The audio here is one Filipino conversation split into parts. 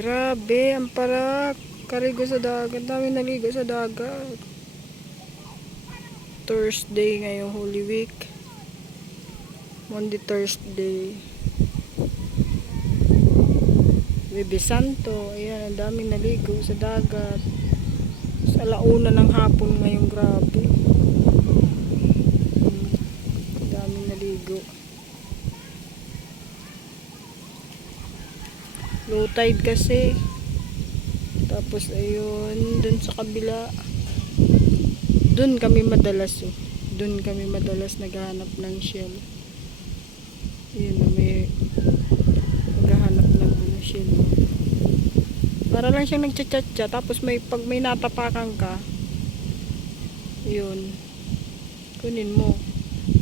Grabe, ang parak. Karigo sa dagat. Dami naligo sa dagat. Thursday ngayong Holy Week. Monday, Thursday. Bebe Santo. Ayan, ang daming naligo sa dagat. Sa launa ng hapon ngayong grabe. Hmm, ang daming naligo. Low tide kasi. Tapos ayun, dun sa kabila. Dun kami madalas oh. Dun kami madalas naghahanap ng shell. Yun na may naghahanap ng ano shell. Para lang siyang nagchat-chat tapos may pag may natapakan ka yun kunin mo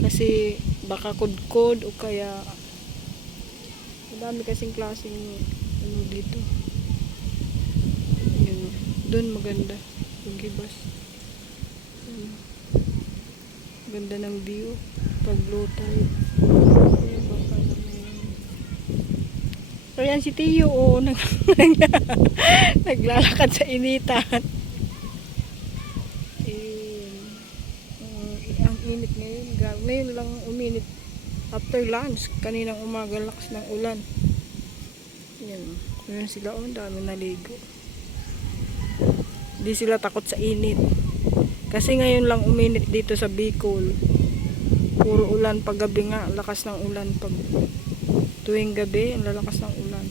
kasi baka kudkod o kaya madami kasing klaseng ano dito yun doon maganda yung gibas Yun. ganda ng view pag low tide may- So yan si Tiyo, oo, nag naglalakad sa initan. Ayun. Mm, ang init ngayon. Ngayon lang uminit after lunch. Kaninang umaga lakas ng ulan. Yan. Ngayon sila, oh, dami naligo. Di sila takot sa init. Kasi ngayon lang uminit dito sa Bicol. Puro ulan pag gabi nga, lakas ng ulan pag tuwing gabi, ang lalakas ng ulan.